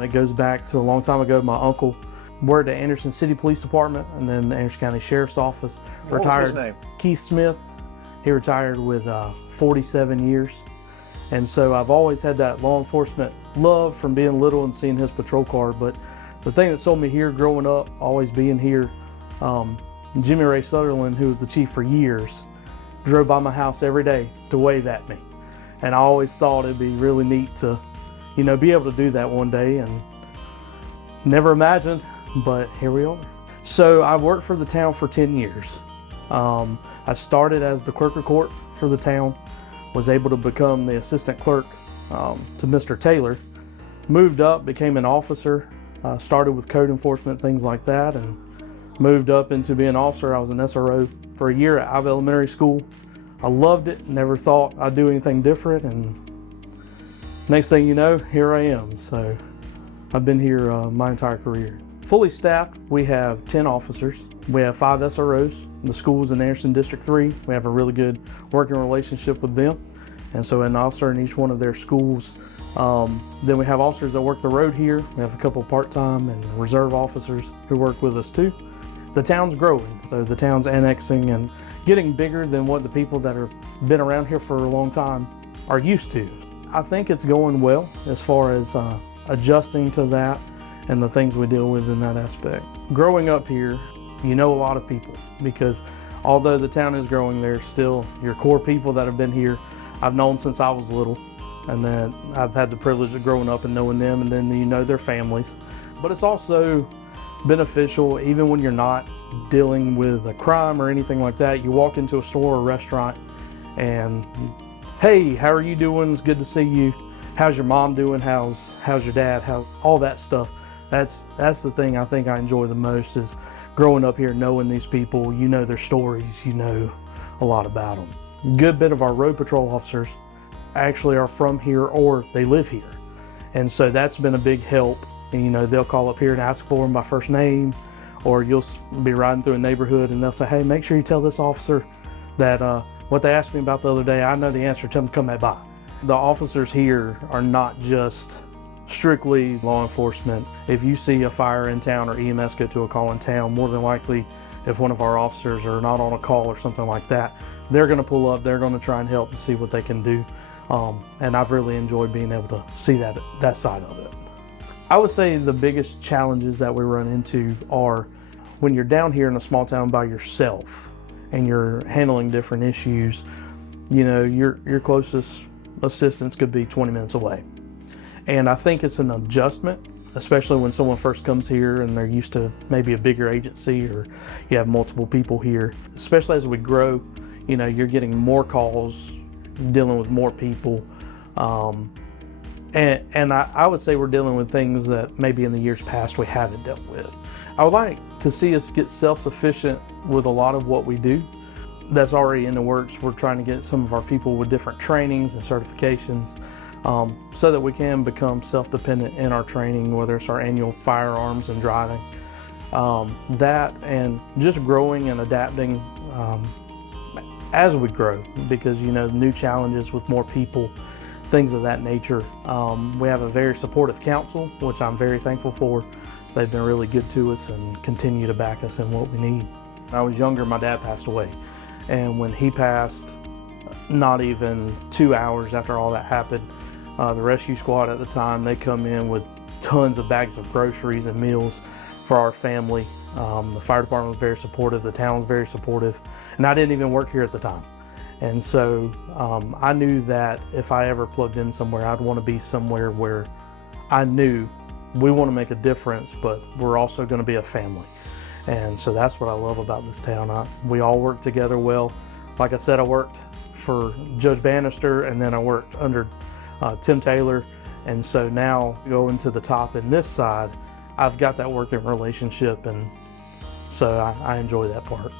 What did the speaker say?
It goes back to a long time ago. My uncle worked at Anderson City Police Department and then the Anderson County Sheriff's Office. What was his name? Keith Smith. He retired with 47 years. And so I've always had that law enforcement love from being little and seeing his patrol car. But the thing that sold me here growing up, always being here, Jimmy Ray Sutherland, who was the chief for years, drove by my house every day to wave at me. And I always thought it'd be really neat to, be able to do that one day, and never imagined, but here we are. So I've worked for the town for 10 years. I started as the clerk of court for the town, was able to become the assistant clerk to Mr. Taylor, moved up, became an officer, started with code enforcement, things like that, and moved up into being an officer. I was an SRO for a year at Iva Elementary School. I loved it, never thought I'd do anything different, and next thing you know, here I am. So I've been here my entire career. Fully staffed, we have 10 officers. We have 5 SROs. The school's in Anderson District 3. We have a really good working relationship with them. And so an officer in each one of their schools. Then we have officers that work the road here. We have a couple part-time and reserve officers who work with us too. The town's growing, so the town's annexing and getting bigger than what the people that have been around here for a long time are used to. I think it's going well as far as adjusting to that and the things we deal with in that aspect. Growing up here, you know a lot of people, because although the town is growing, there's still your core people that have been here I've known since I was little, and then I've had the privilege of growing up and knowing them, and then you know their families. But it's also beneficial, even when you're not dealing with a crime or anything like that. You walk into a store or a restaurant and, hey, how are you doing? It's good to see you. How's your mom doing? How's your dad? All that stuff. That's the thing I think I enjoy the most, is growing up here, knowing these people. You know their stories, you know a lot about them. A good bit of our road patrol officers actually are from here or they live here. And so that's been a big help. And, they'll call up here and ask for them by first name, or you'll be riding through a neighborhood and they'll say, hey, make sure you tell this officer that what they asked me about the other day, I know the answer, tell them to come back by. The officers here are not just strictly law enforcement. If you see a fire in town or EMS go to a call in town, more than likely, if one of our officers are not on a call or something like that, they're going to pull up, they're going to try and help and see what they can do. And I've really enjoyed being able to see that side of it. I would say the biggest challenges that we run into are when you're down here in a small town by yourself and you're handling different issues. Your closest assistance could be 20 minutes away. And I think it's an adjustment, especially when someone first comes here and they're used to maybe a bigger agency, or you have multiple people here. Especially as we grow, you're getting more calls, dealing with more people. And I would say we're dealing with things that maybe in the years past we haven't dealt with. I would like to see us get self-sufficient with a lot of what we do. That's already in the works. We're trying to get some of our people with different trainings and certifications so that we can become self-dependent in our training, whether it's our annual firearms and driving. That and just growing and adapting as we grow, because new challenges with more people, things of that nature. We have a very supportive council, which I'm very thankful for. They've been really good to us and continue to back us in what we need. When I was younger, my dad passed away. And when he passed, not even 2 hours after all that happened, the rescue squad at the time, they come in with tons of bags of groceries and meals for our family. The fire department was very supportive, the town was very supportive, and I didn't even work here at the time. And so I knew that if I ever plugged in somewhere, I'd want to be somewhere where I knew we want to make a difference, but we're also going to be a family. And so that's what I love about this town. We all work together well. Like I said, I worked for Judge Bannister, and then I worked under Tim Taylor. And so now going to the top in this side, I've got that working relationship, and so I enjoy that part.